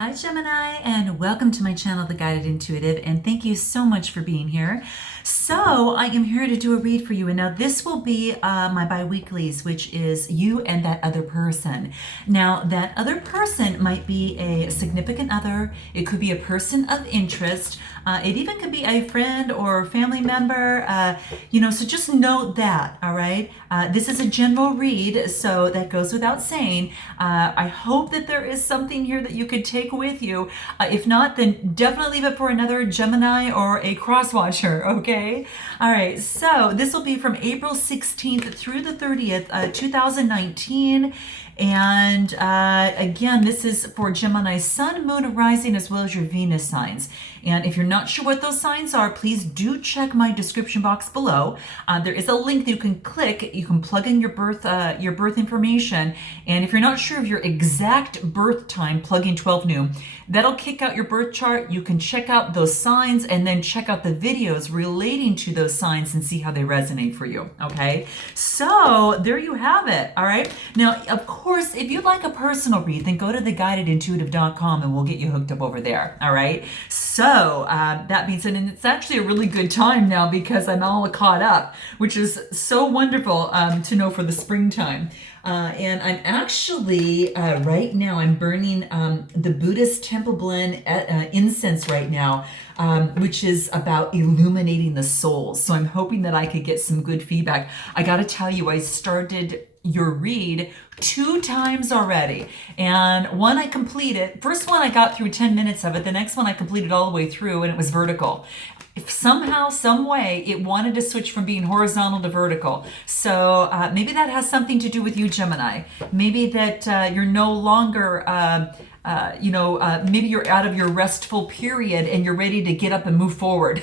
Hi Gemini, and welcome to my channel, The Guided Intuitive, and thank you so much for being here. So I am here to do a read for you, and now this will be my bi-weeklies, which is you and that other person. Now that other person might be a significant other, it could be a person of interest, it even could be a friend or family member, so just note that, all right? This is a general read, so that goes without saying. I hope that there is something here that you could take with you. If not, then definitely leave it for another Gemini or a cross watcher, okay? All right, so this will be from April 16th through the 30th, 2019. And again, this is for Gemini Sun, Moon, and Rising, as well as your Venus signs. And if you're not sure what those signs are, please do check my description box below. There is a link that you can click. You can plug in your birth information. And if you're not sure of your exact birth time, plug in 12 new. That'll kick out your birth chart. You can check out those signs and then check out the videos relating to those signs and see how they resonate for you. Okay, so there you have it. All right. Now, of course, if you'd like a personal read, then go to theguidedintuitive.com and we'll get you hooked up over there. All right. So that being said, and it's actually a really good time now because I'm all caught up, which is so wonderful to know for the springtime. And I'm actually, right now, I'm burning the Buddhist Temple Blend incense right now, which is about illuminating the soul. So I'm hoping that I could get some good feedback. I got to tell you, I started your read 2 times already, and one I completed. First one I got through 10 minutes of it. The next one I completed all the way through, and it was vertical. If somehow, some way, it wanted to switch from being horizontal to vertical. So maybe that has something to do with you, Gemini. Maybe that you're no longer, maybe you're out of your restful period and you're ready to get up and move forward.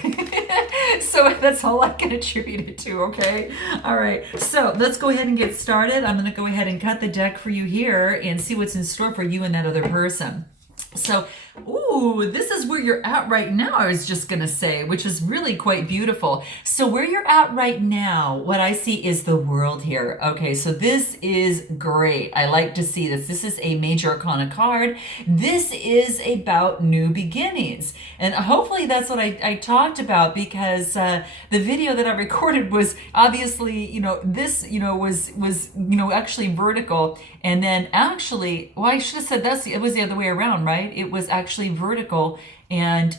So that's all I can attribute it to, okay? All right, so let's go ahead and get started. I'm going to go ahead and cut the deck for you here and see what's in store for you and that other person. So, ooh, this is where you're at right now, I was just going to say, which is really quite beautiful. So where you're at right now, what I see is the world here. Okay, so this is great. I like to see this. This is a major arcana card. This is about new beginnings. And hopefully that's what I talked about, because the video that I recorded was obviously, this, was actually vertical. And then actually, well, I should have said it was the other way around, right? It was actually vertical, and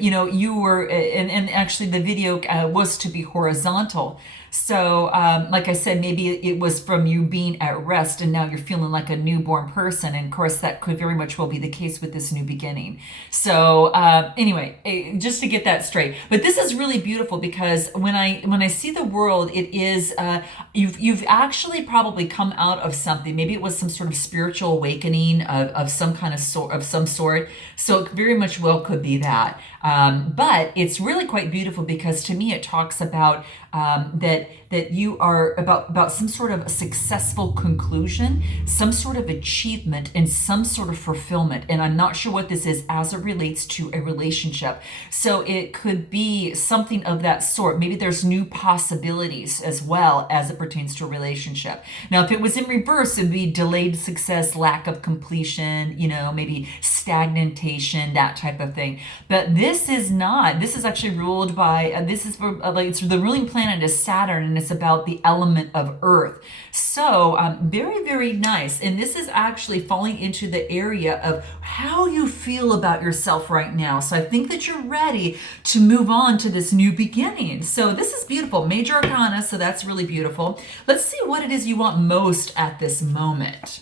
you were, and actually the video was to be horizontal. So like I said, maybe it was from you being at rest and now you're feeling like a newborn person, and of course that could very much well be the case with this new beginning. So anyway, just to get that straight. But this is really beautiful because when I see the world, it is you've actually probably come out of something. Maybe it was some sort of spiritual awakening of some kind of some sort. So it very much well could be that. But it's really quite beautiful because to me it talks about that you are about some sort of a successful conclusion, some sort of achievement, and some sort of fulfillment. And I'm not sure what this is as it relates to a relationship. So it could be something of that sort. Maybe there's new possibilities as well as it pertains to a relationship. Now, if it was in reverse, it'd be delayed success, lack of completion, maybe stagnation, that type of thing. But this is not. This is actually ruled by, this is for, it's the ruling planet is Saturn, and it's about the element of earth. So very, very nice. And this is actually falling into the area of how you feel about yourself right now. So I think that you're ready to move on to this new beginning. So this is beautiful. Major Arcana, so that's really beautiful. Let's see what it is you want most at this moment.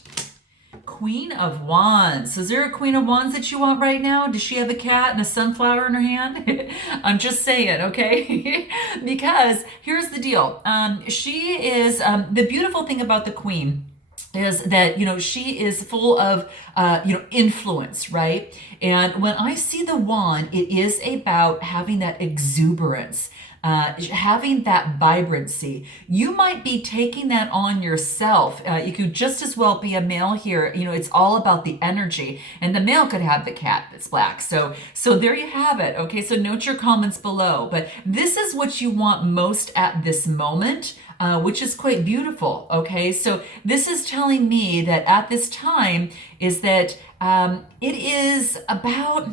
Queen of Wands. So is there a Queen of Wands that you want right now? Does she have a cat and a sunflower in her hand? I'm just saying, okay? Because here's the deal. She is, the beautiful thing about the Queen is that, she is full of, influence, right? And when I see the wand, it is about having that exuberance, having that vibrancy. You might be taking that on yourself. You could just as well be a male here. It's all about the energy, and the male could have the cat that's black. So there you have it. Okay, so note your comments below. But this is what you want most at this moment. which is quite beautiful. Okay, so this is telling me that at this time is that it is about,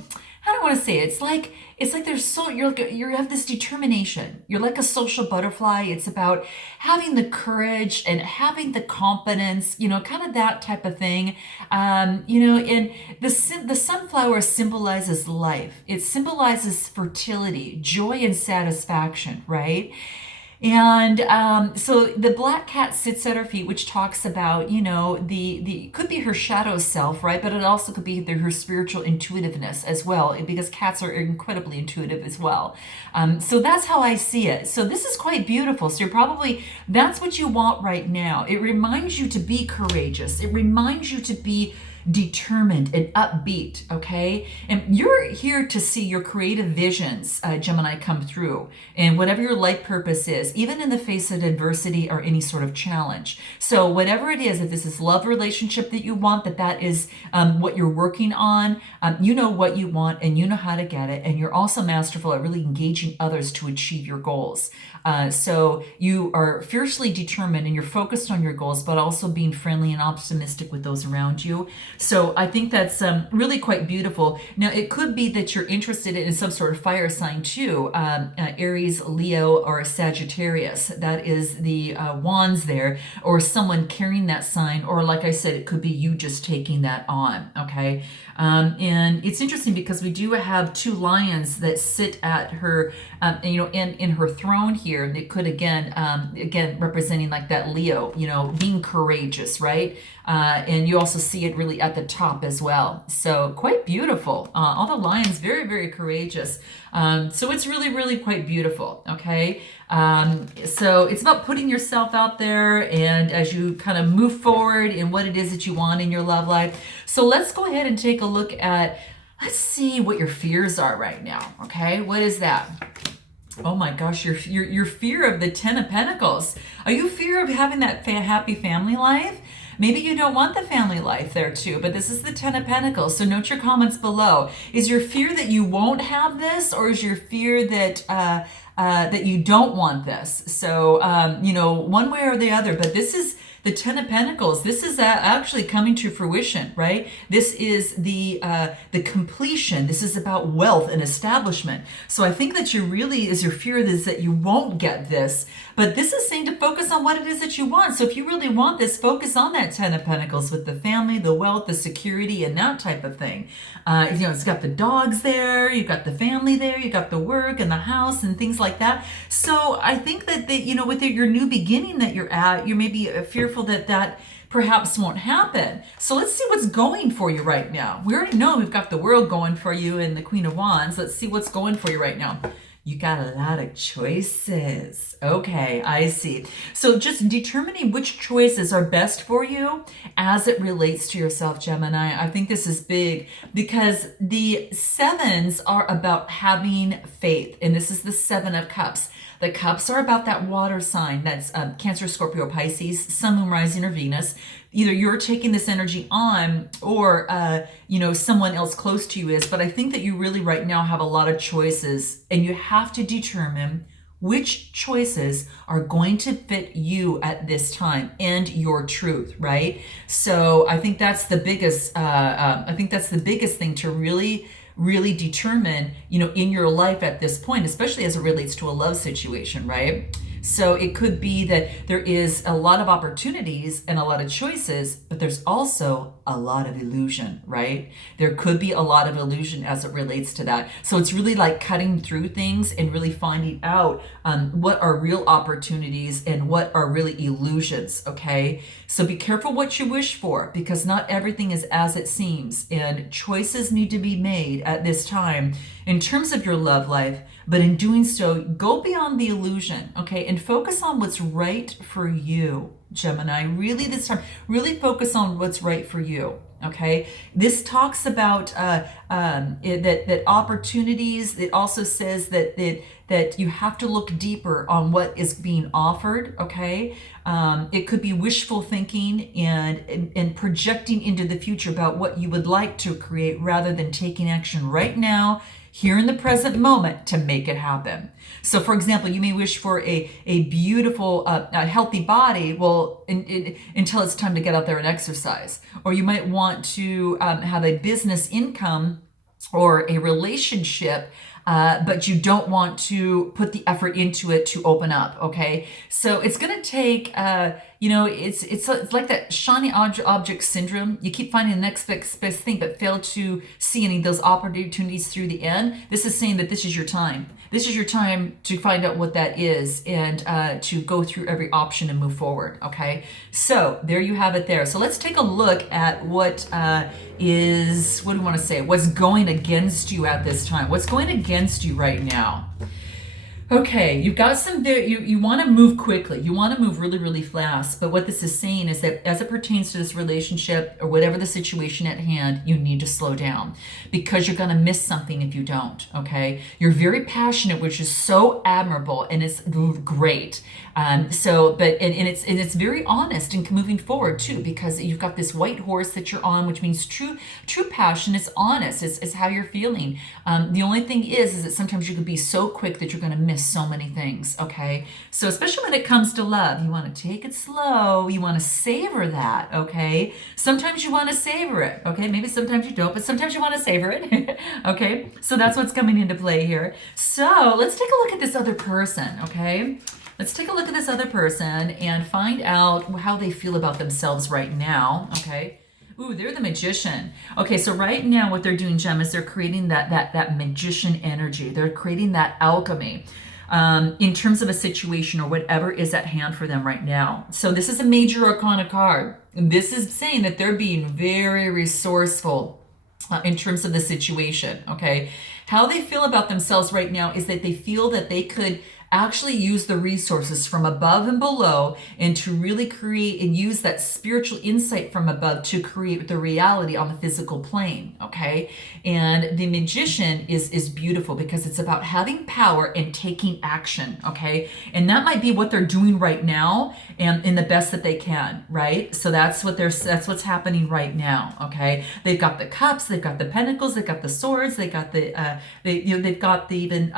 I don't want to say it. It's like there's so you have this determination. You're like a social butterfly. It's about having the courage and having the confidence, kind of that type of thing. And the sunflower symbolizes life. It symbolizes fertility, joy, and satisfaction, right? And so the black cat sits at her feet, which talks about, the could be her shadow self, right? But it also could be her spiritual intuitiveness as well, because cats are incredibly intuitive as well. So that's how I see it. So this is quite beautiful. So that's what you want right now. It reminds you to be courageous. It reminds you to be determined and upbeat, okay? And you're here to see your creative visions, Gemini, come through, and whatever your life purpose is, even in the face of adversity or any sort of challenge. So whatever it is, if this is love relationship that you want, that is what you're working on, you know what you want and you know how to get it, and you're also masterful at really engaging others to achieve your goals. So you are fiercely determined and you're focused on your goals, but also being friendly and optimistic with those around you. So I think that's really quite beautiful. Now, it could be that you're interested in some sort of fire sign too, Aries, Leo, or Sagittarius. That is the wands there, or someone carrying that sign, or like I said, it could be you just taking that on, okay? And it's interesting because we do have two lions that sit at her, in her throne here. And it could again representing like that Leo, being courageous, right? And you also see it really at the top as well. So quite beautiful. All the lions, very, very courageous. So it's really, really quite beautiful. Okay. So it's about putting yourself out there, and as you kind of move forward in what it is that you want in your love life. So let's go ahead and take a look at, let's see what your fears are right now. Okay. What is that? Oh my gosh, your fear of the Ten of Pentacles. Are you fear of having that happy family life? Maybe you don't want the family life there too, but this is the Ten of Pentacles. So note your comments below. Is your fear that you won't have this, or is your fear that that you don't want this? So, one way or the other, but this is the Ten of Pentacles. This is actually coming to fruition, right? This is the completion. This is about wealth and establishment. So I think that your fear is that you won't get this, but this is saying to focus on what it is that you want. So if you really want this, focus on that Ten of Pentacles with the family, the wealth, the security, and that type of thing. It's got the dogs there, you've got the family there, you got the work and the house and things like that. So I think that with your new beginning that you're at, you may be fearful that perhaps won't happen. So let's see what's going for you right now. We already know we've got the world going for you and the Queen of Wands. Let's see what's going for you right now. You got a lot of choices. Okay, I see. So just determining which choices are best for you as it relates to yourself, Gemini. I think this is big because the sevens are about having faith. And this is the Seven of Cups. The cups are about that water sign. That's Cancer, Scorpio, Pisces, Sun, Moon, Rising, or Venus. Either you're taking this energy on or, someone else close to you is. But I think that you really right now have a lot of choices, and you have to determine which choices are going to fit you at this time and your truth, right? So I think that's the biggest, thing to really determine, in your life at this point, especially as it relates to a love situation, right? So it could be that there is a lot of opportunities and a lot of choices, but there's also a lot of illusion, right? There could be a lot of illusion as it relates to that. So it's really like cutting through things and really finding out what are real opportunities and what are really illusions, okay? So be careful what you wish for, because not everything is as it seems, and choices need to be made at this time in terms of your love life. But in doing so, go beyond the illusion, okay? And focus on what's right for you, Gemini. Really this time, really focus on what's right for you, okay? This talks about that opportunities. It also says that you have to look deeper on what is being offered, okay? It could be wishful thinking and projecting into the future about what you would like to create rather than taking action right now. here in the present moment to make it happen. So for example, you may wish for a beautiful, a healthy body, well, until it's time to get out there and exercise. Or you might want to have a business income or a relationship, but you don't want to put the effort into it to open up, okay? So it's gonna take, it's like that shiny object syndrome. You keep finding the next best thing, but fail to see any of those opportunities through the end. This is saying that this is your time. This is your time to find out what that is and to go through every option and move forward, okay? So there you have it there. So let's take a look at what what do we want to say? What's going against you at this time? What's going against you right now? Okay, you've got some, you want to move quickly. You want to move really, really fast. But what this is saying is that as it pertains to this relationship or whatever the situation at hand, you need to slow down because you're going to miss something if you don't, okay? You're very passionate, which is so admirable and it's great. It's very honest and moving forward too, because you've got this white horse that you're on, which means true passion is honest. It's how you're feeling. The only thing is that sometimes you could be so quick that you're going to miss so many things, okay? So especially when it comes to love, you want to take it slow. You want to savor that, okay? Sometimes you want to savor it, okay? Maybe sometimes you don't, but sometimes you want to savor it, okay? So that's what's coming into play here. So let's take a look at this other person, okay? Let's take a look at this other person and find out how they feel about themselves right now, okay? Ooh, they're the magician. Okay, so right now what they're doing, Gem, is they're creating that magician energy. They're creating that alchemy in terms of a situation or whatever is at hand for them right now. So this is a major arcana card. This is saying that they're being very resourceful in terms of the situation, okay? How they feel about themselves right now is that they feel that they could actually use the resources from above and below and to really create and use that spiritual insight from above to create the reality on the physical plane, okay? And the magician is beautiful because it's about having power and taking action, okay? And that might be what they're doing right now and in the best that they can, right? So that's what's happening right now, okay? They've got the cups, they've got the pentacles, they've got the swords, they've got they've got the even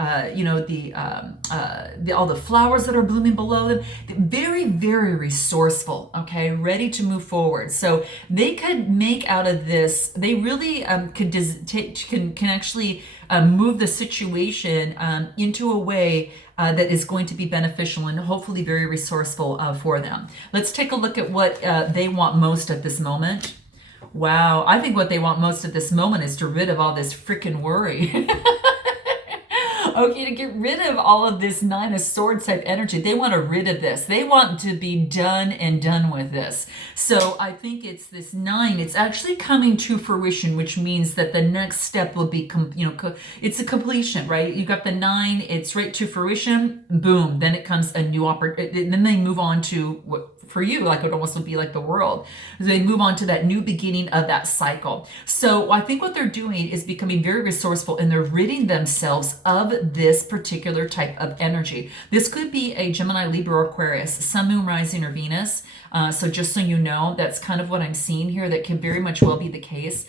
all the flowers that are blooming below them. Very, very resourceful, okay, ready to move forward. So they could make out of this, they really can actually move the situation into a way that is going to be beneficial and hopefully very resourceful for them. Let's take a look at what they want most at this moment. Wow, I think what they want most at this moment is to rid of all this freaking worry. Okay, to get rid of all of this Nine of Swords type energy. They want to rid of this. They want to be done and done with this. So I think it's this 9. It's actually coming to fruition, which means that the next step will be, it's a completion, right? You got the 9, it's right to fruition, boom. Then it comes a new opportunity. Then they move on to what for you, like it almost would be like the world. They move on to that new beginning of that cycle. So I think what they're doing is becoming very resourceful and they're ridding themselves of this particular type of energy. This could be a Gemini, Libra, or Aquarius, Sun, Moon, Rising, or Venus. So just so you know, that's kind of what I'm seeing here. That can very much well be the case.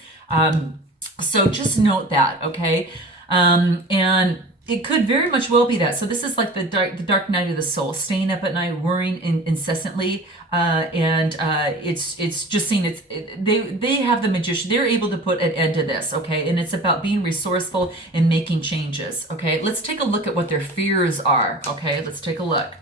So just note that, okay? And it could very much well be that. So this is like the dark night of the soul, staying up at night, worrying incessantly, it's just saying they have the magician. They're able to put an end to this, okay? And it's about being resourceful and making changes, okay? Let's take a look at what their fears are, okay? Let's take a look.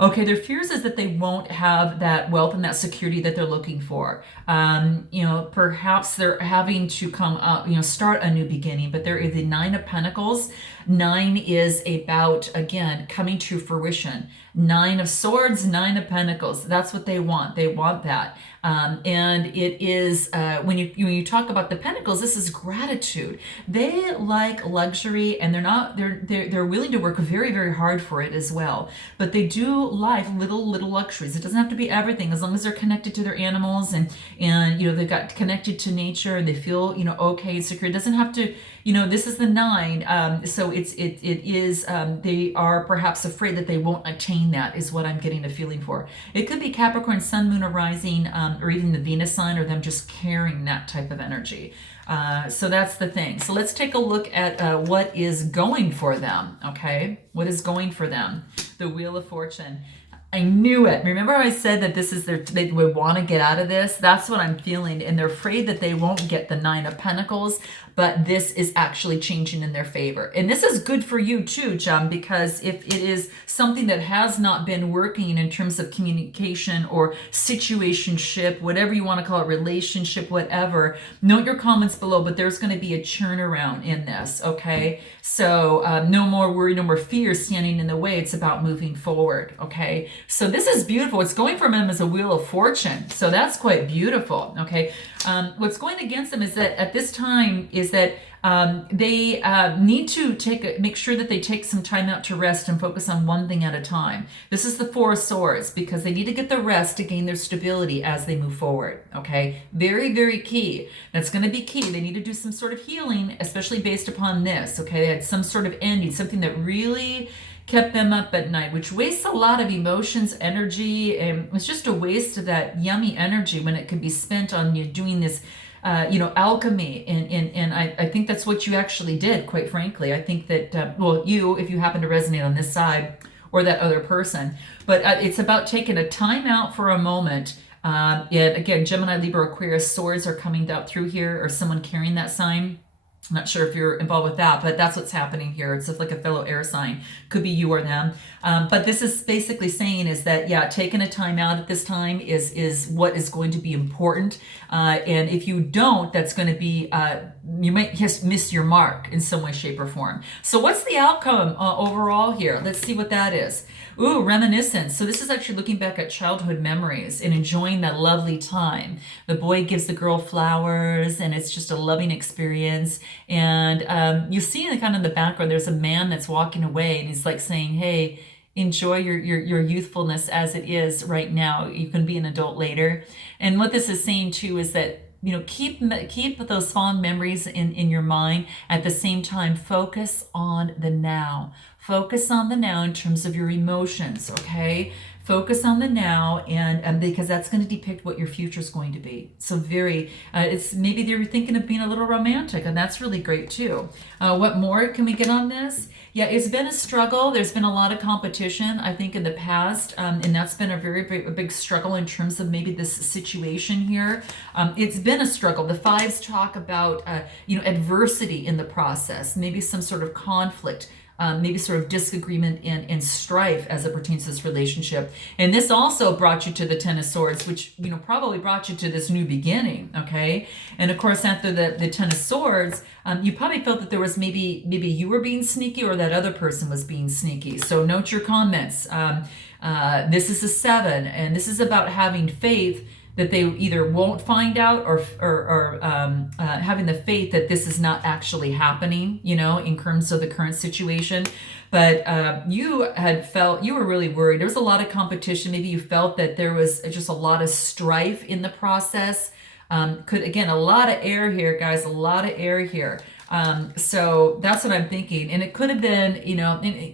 Okay, their fears is that they won't have that wealth and that security that they're looking for. Perhaps they're having to come up, start a new beginning, but there is a 9 of Pentacles. 9 is about, again, coming to fruition. 9 of Swords, 9 of Pentacles. That's what they want. They want that. And it is, when you talk about the Pentacles, this is gratitude. They like luxury and they're willing to work very, very hard for it as well. But they do like little luxuries. It doesn't have to be everything, as long as they're connected to their animals and they've got connected to nature and they feel, okay and secure. It doesn't have to, this is the 9. So it is, they are perhaps afraid that they won't attain that, is what I'm getting a feeling for. It could be Capricorn, Sun, Moon, or Rising, or even the Venus sign, or them just carrying that type of energy. So that's the thing. So let's take a look at what is going for them, okay? What is going for them? The Wheel of Fortune. I knew it. Remember I said that this is they would want to get out of this? That's what I'm feeling. And they're afraid that they won't get the Nine of Pentacles, but this is actually changing in their favor. And this is good for you too, Jum, because if it is something that has not been working in terms of communication or situationship, whatever you want to call it, relationship, whatever, note your comments below, but there's going to be a turnaround in this, okay? So no more worry, no more fear standing in the way. It's about moving forward, okay? So this is beautiful. It's going for them as a Wheel of Fortune. So that's quite beautiful, okay? What's going against them is that at this time is that they need to make sure that they take some time out to rest and focus on one thing at a time. This is the Four of Swords because they need to get the rest to gain their stability as they move forward, okay? Very, very key. That's going to be key. They need to do some sort of healing, especially based upon this, okay? They had some sort of ending, something that really kept them up at night, which wastes a lot of emotions, energy, and it's just a waste of that yummy energy when it could be spent on doing this alchemy. And I think that's what you actually did, quite frankly. I think that, well, you, if you happen to resonate on this side, or that other person, but it's about taking a time out for a moment. And again, Gemini, Libra, Aquarius, swords are coming out through here, or someone carrying that sign. I'm not sure if you're involved with that, but that's what's happening here. It's just like a fellow air sign. Could be you or them. But this is basically saying is that, yeah, taking a time out at this time is what is going to be important. And if you don't, that's going to be, you might just miss your mark in some way, shape, or form. So what's the outcome overall here? Let's see what that is. Ooh, reminiscence. So this is actually looking back at childhood memories and enjoying that lovely time. The boy gives the girl flowers and it's just a loving experience. And you see kind of in the background, there's a man that's walking away and he's like saying, hey, enjoy your youthfulness as it is right now. You can be an adult later. And what this is saying too is that, you know, keep those fond memories in your mind. At the same time, focus on the now. Focus on the now in terms of your emotions, okay? Focus on the now, and because that's going to depict what your future is going to be. So very, it's maybe they're thinking of being a little romantic, and that's really great too. What more can we get on this? Yeah, it's been a struggle. There's been a lot of competition, I think, in the past, and that's been a very big struggle in terms of maybe this situation here. It's been a struggle. The fives talk about, adversity in the process, maybe some sort of conflict. Maybe sort of disagreement and strife as it pertains to this relationship. And this also brought you to the Ten of Swords, which, probably brought you to this new beginning, okay? And of course, after the Ten of Swords, you probably felt that there was maybe you were being sneaky or that other person was being sneaky. So note your comments. This is a 7, and this is about having faith that they either won't find out or having the faith that this is not actually happening, in terms of the current situation. But you were really worried. There was a lot of competition. Maybe you felt that there was just a lot of strife in the process. Again, a lot of air here, guys, a lot of air here. So that's what I'm thinking. And it could have been,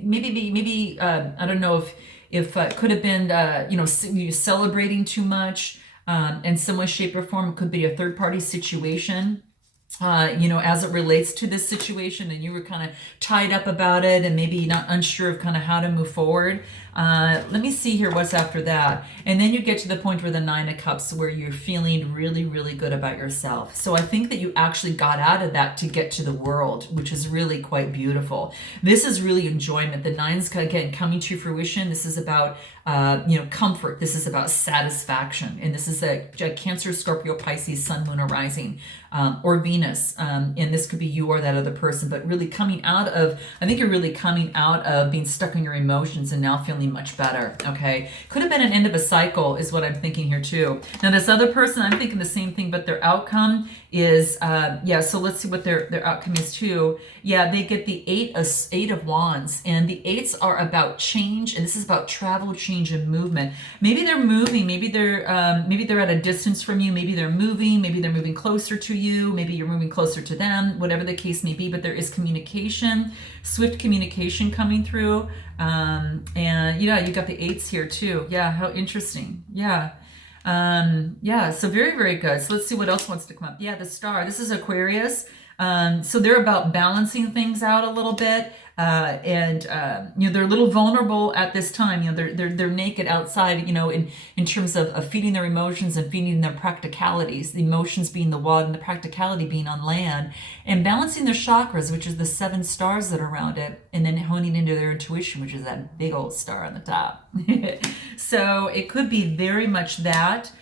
maybe I don't know if it could have been, celebrating too much. In some way, shape, or form. It could be a third-party situation, as it relates to this situation, and you were kind of tied up about it and maybe not unsure of kind of how to move forward. Let me see here what's after that. And then you get to the point where the 9 of Cups, where you're feeling really good about yourself. So I think that you actually got out of that to get to the world, which is really quite beautiful. This is really enjoyment. The 9's, again, coming to fruition. This is about comfort. This is about satisfaction. And this is a Cancer, Scorpio, Pisces, Sun, Moon, or Rising, or Venus. And this could be you or that other person, but really I think you're really coming out of being stuck in your emotions and now feeling much better, okay? Could have been an end of a cycle is what I'm thinking here too. Now this other person, I'm thinking the same thing, but their outcome is, so let's see what their outcome is too. Yeah, they get the 8 of Wands, and the 8s are about change, and this is about travel, change, and movement. Maybe they're moving, maybe they're at a distance from you, maybe they're moving closer to you, maybe you're moving closer to them, whatever the case may be, but there is communication, swift communication coming through. And you got the 8s here too. Yeah, how interesting. Yeah. Yeah, so very, very good. So let's see what else wants to come up. Yeah, the star. This is Aquarius. So they're about balancing things out a little bit. You know, they're a little vulnerable at this time. You know, they're naked outside, you know, in terms of feeding their emotions and feeding their practicalities, the emotions being the water and the practicality being on land, and balancing their chakras, which is the 7 stars that are around it, and then honing into their intuition, which is that big old star on the top. So it could be very much that.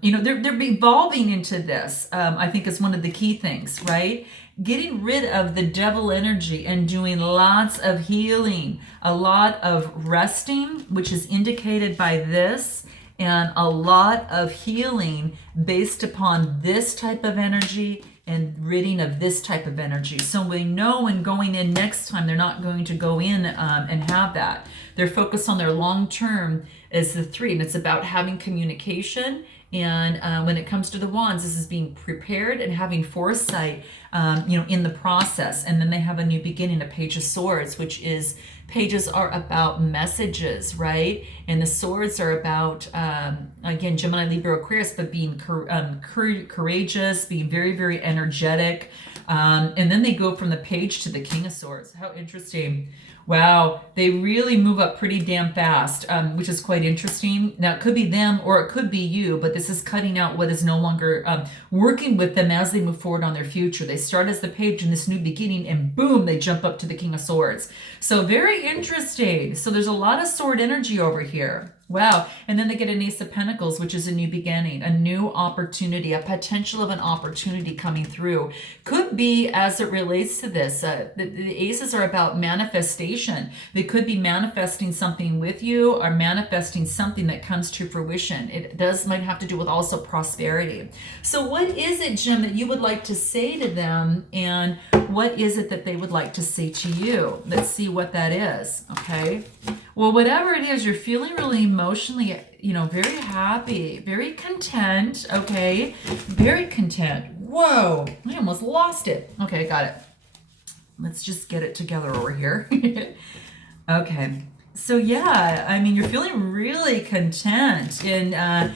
You know, they're evolving into this, I think is one of the key things, right? Getting rid of the devil energy and doing lots of healing, a lot of resting, which is indicated by this, and a lot of healing based upon this type of energy and ridding of this type of energy. So we know when going in next time, they're not going to go in and have that. They're focused on their long term as the 3, and it's about having communication. And when it comes to the wands, this is being prepared and having foresight, you know, in the process. And then they have a new beginning, a Page of Swords, which is, pages are about messages, right? And the swords are about, again, Gemini, Libra, Aquarius, but being courageous, being very, very energetic. And then they go from the Page to the King of Swords. How interesting. Wow, they really move up pretty damn fast, which is quite interesting. Now, it could be them or it could be you, but this is cutting out what is no longer working with them as they move forward on their future. They start as the Page in this new beginning, and boom, they jump up to the King of Swords. So very interesting. So there's a lot of sword energy over here. Wow. And then they get an Ace of Pentacles, which is a new beginning, a new opportunity, a potential of an opportunity coming through. Could be as it relates to this. The aces are about manifestation. They could be manifesting something with you or manifesting something that comes to fruition. It might have to do with also prosperity. So what is it, Jim, that you would like to say to them? And what is it that they would like to say to you? Let's see what that is. Okay. Well, whatever it is, you're feeling really emotionally, you know, very happy, very content, okay? Very content. Whoa, I almost lost it. Okay, got it. Let's just get it together over here. Okay, so yeah, I mean, you're feeling really content. And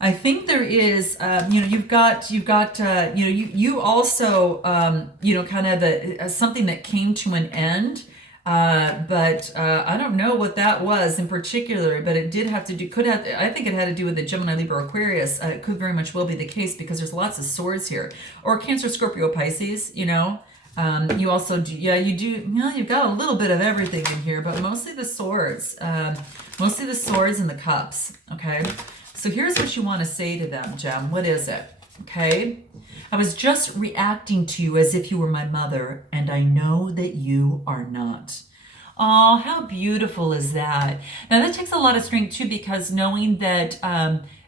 I think there is, you know, you've got, you know, you also, you know, kind of something that came to an end. But I don't know what that was in particular, but it did have to do, I think it had to do with the Gemini, Libra, Aquarius. It could very much well be the case because there's lots of swords here. Or Cancer, Scorpio, Pisces, you know. You also do, yeah, you do, you know, you've got a little bit of everything in here, but mostly the swords. Mostly the swords and the cups, okay? So here's what you want to say to them, Gem. What is it? Okay, I was just reacting to you as if you were my mother, and I know that you are not. Oh, how beautiful is that? Now that takes a lot of strength too, because knowing that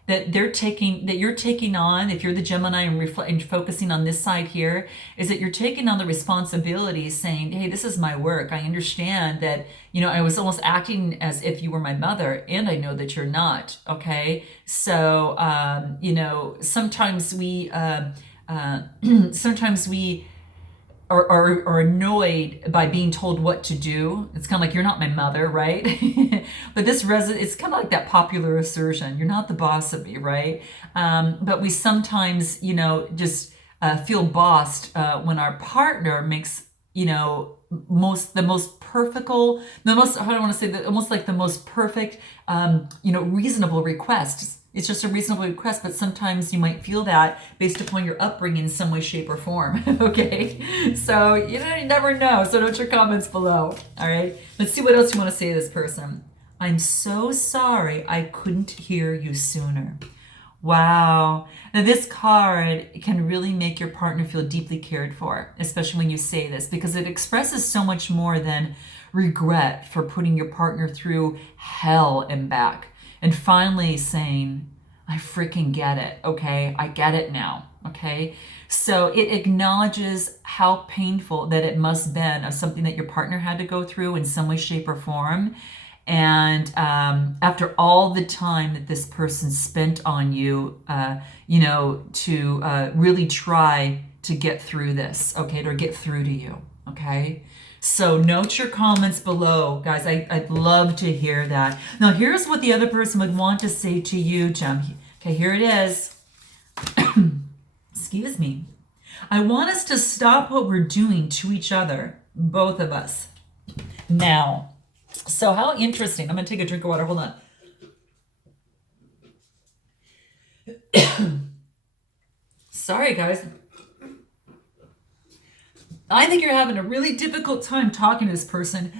that you're taking on, if you're the Gemini and focusing on this side here, is that you're taking on the responsibility, saying, hey, this is my work. I understand that, you know, I was almost acting as if you were my mother, and I know that you're not. Okay, so you know, sometimes we are annoyed by being told what to do. It's kind of like, you're not my mother, right? But it's kind of like that popular assertion, you're not the boss of me, right? But we sometimes, you know, just feel bossed when our partner makes, you know, almost like the most perfect, you know, reasonable request. It's just a reasonable request, but sometimes you might feel that based upon your upbringing in some way, shape, or form. Okay, so you know, you never know. So note your comments below. All right, let's see what else you want to say to this person. I'm so sorry I couldn't hear you sooner. Wow. Now this card can really make your partner feel deeply cared for, especially when you say this, because it expresses so much more than regret for putting your partner through hell and back. And finally saying, I freaking get it, okay? I get it now, okay? So it acknowledges how painful that it must have been of something that your partner had to go through in some way, shape, or form. And after all the time that this person spent on you, you know, to really try to get through this, okay, to get through to you, okay? So note your comments below, guys. I'd love to hear that. Now, here's what the other person would want to say to you, Jem. Okay, here it is. Excuse me. I want us to stop what we're doing to each other, both of us. Now, so how interesting. I'm going to take a drink of water. Hold on. Sorry, guys. I think you're having a really difficult time talking to this person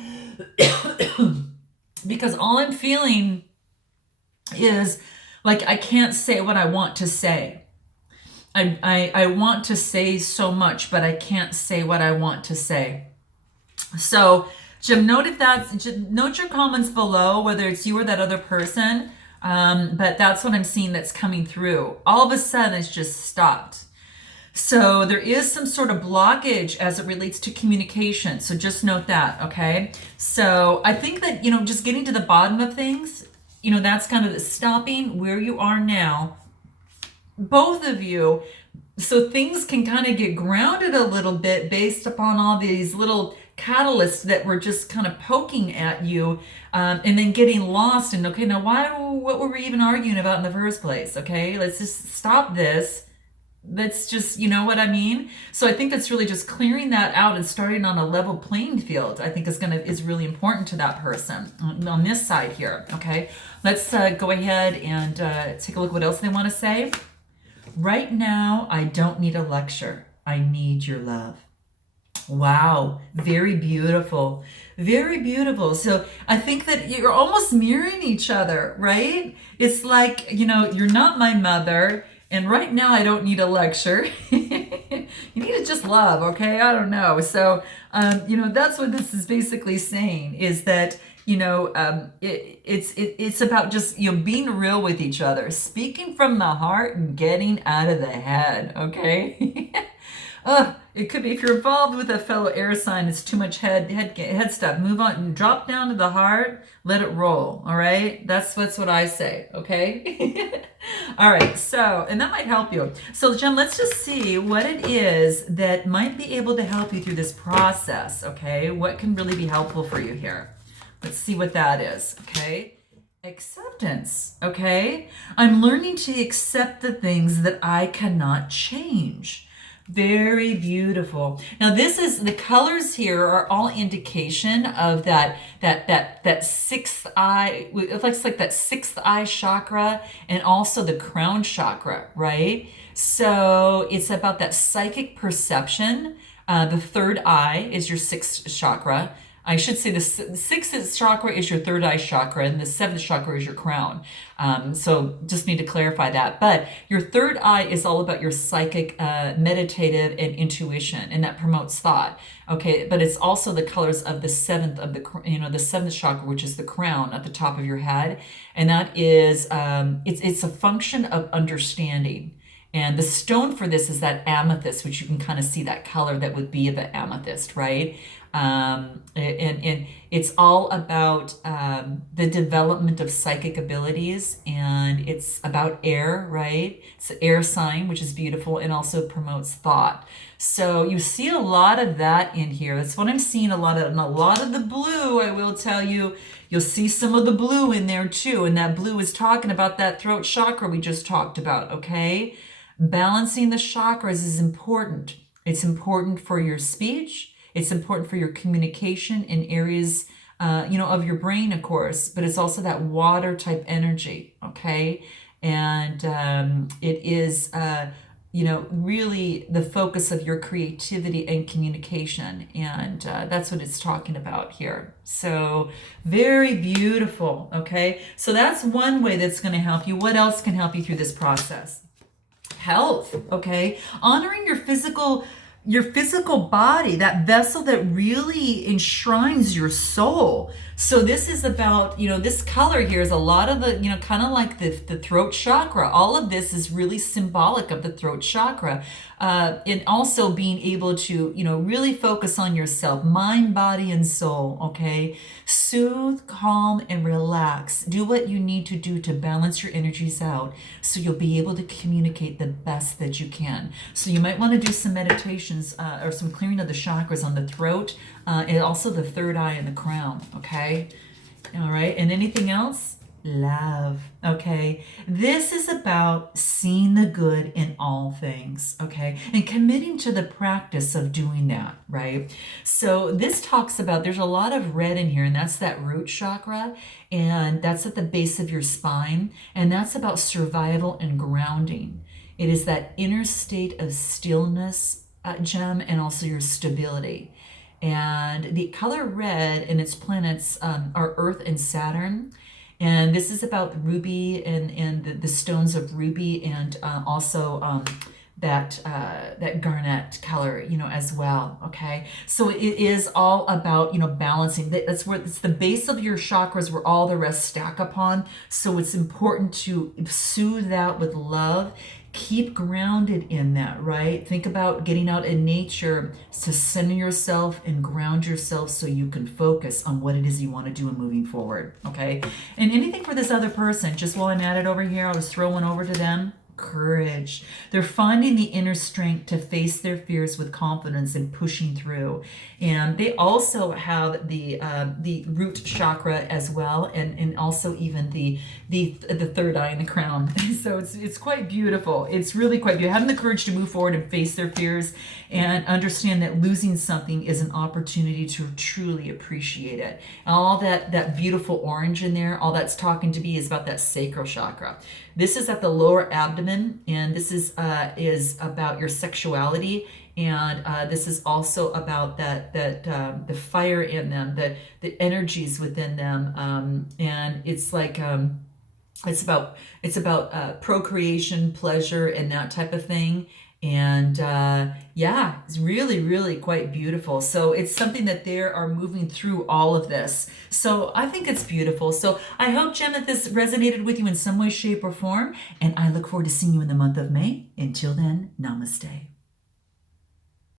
because all I'm feeling is like I can't say what I want to say. I want to say so much, but I can't say what I want to say. So, Jim, note your comments below, whether it's you or that other person. But that's what I'm seeing that's coming through. All of a sudden, it's just stopped. So there is some sort of blockage as it relates to communication. So just note that, okay? So I think that, just getting to the bottom of things, that's kind of the stopping where you are now, both of you, so things can kind of get grounded a little bit based upon all these little catalysts that were just kind of poking at you, and then getting lost in, okay, now what were we even arguing about in the first place? Okay, let's just stop this. Let's just, you know what I mean? So I think that's really just clearing that out and starting on a level playing field, I think is really important to that person on this side here. Okay, let's go ahead and take a look at what else they want to say. Right now, I don't need a lecture. I need your love. Wow, very beautiful. Very beautiful. So I think that you're almost mirroring each other, right? It's like, you're not my mother, and right now I don't need a lecture. You need to just love, okay? I don't know. So, that's what this is basically saying, is that, it's about just, being real with each other, speaking from the heart and getting out of the head, okay? It could be if you're involved with a fellow air sign, it's too much head stuff. Move on and drop down to the heart, let it roll. All right, that's what I say. Okay. All right. So, and that might help you. So, Jen, let's just see what it is that might be able to help you through this process. Okay, what can really be helpful for you here? Let's see what that is. Okay. Acceptance. Okay, I'm learning to accept the things that I cannot change. Very beautiful. Now the colors here are all indication of that sixth eye. It looks like that sixth eye chakra and also the crown chakra, right? So it's about that psychic perception. The third eye is your sixth chakra. I should say the sixth chakra is your third eye chakra, and the seventh chakra is your crown. So just need to clarify that. But your third eye is all about your psychic, meditative, and intuition, and that promotes thought. Okay, but it's also the colors of the seventh of the seventh chakra, which is the crown at the top of your head, and that is it's a function of understanding. And the stone for this is that amethyst, which you can kind of see that color that would be the amethyst, right? And it's all about the development of psychic abilities, and it's about air, right? It's an air sign, which is beautiful, and also promotes thought. So you see a lot of that in here. That's what I'm seeing a lot of. And a lot of the blue, I will tell you, you'll see some of the blue in there too. And that blue is talking about that throat chakra we just talked about, okay? Balancing the chakras is important. It's important for your speech. It's important for your communication in areas, of your brain, of course, but it's also that water type energy, okay? And it is, really the focus of your creativity and communication. And that's what it's talking about here. So very beautiful, okay? So that's one way that's going to help you. What else can help you through this process? Health, okay? Honoring your physical body, that vessel that really enshrines your soul. So this is about, this color here is a lot of the, kind of like the throat chakra. All of this is really symbolic of the throat chakra. And also being able to, really focus on yourself, mind, body, and soul, okay? Soothe, calm, and relax. Do what you need to do to balance your energies out so you'll be able to communicate the best that you can. So you might want to do some meditations or some clearing of the chakras on the throat and also the third eye and the crown, okay? All right, and anything else? love. Okay. This is about seeing the good in all things. Okay. And committing to the practice of doing that. Right. So this talks about, there's a lot of red in here, and that's that root chakra. And that's at the base of your spine. And that's about survival and grounding. It is that inner state of stillness, gem, and also your stability. And the color red and its planets are Earth and Saturn. And this is about ruby and the stones of ruby, and also that garnet color, as well. Okay, so it is all about balancing. That's where it's the base of your chakras, where all the rest stack upon. So it's important to soothe that with love. Keep grounded in that, right? Think about getting out in nature to center yourself and ground yourself so you can focus on what it is you want to do and moving forward, okay? And anything for this other person, just while I'm at it over here, I'll just throw one over to them. Courage. They're finding the inner strength to face their fears with confidence and pushing through. And they also have the root chakra as well, and also even the third eye in the crown. So it's quite beautiful. It's really quite beautiful. Having the courage to move forward and face their fears, and understand that losing something is an opportunity to truly appreciate it. And all that beautiful orange in there, all that's talking to me is about that sacral chakra. This is at the lower abdomen, and this is about your sexuality, and this is also about that the fire in them, the energies within them, and it's like it's about procreation, pleasure, and that type of thing. And yeah, it's really, really quite beautiful. So it's something that they are moving through all of this. So I think it's beautiful. So I hope, Jem, that this resonated with you in some way, shape, or form. And I look forward to seeing you in the month of May. Until then, namaste.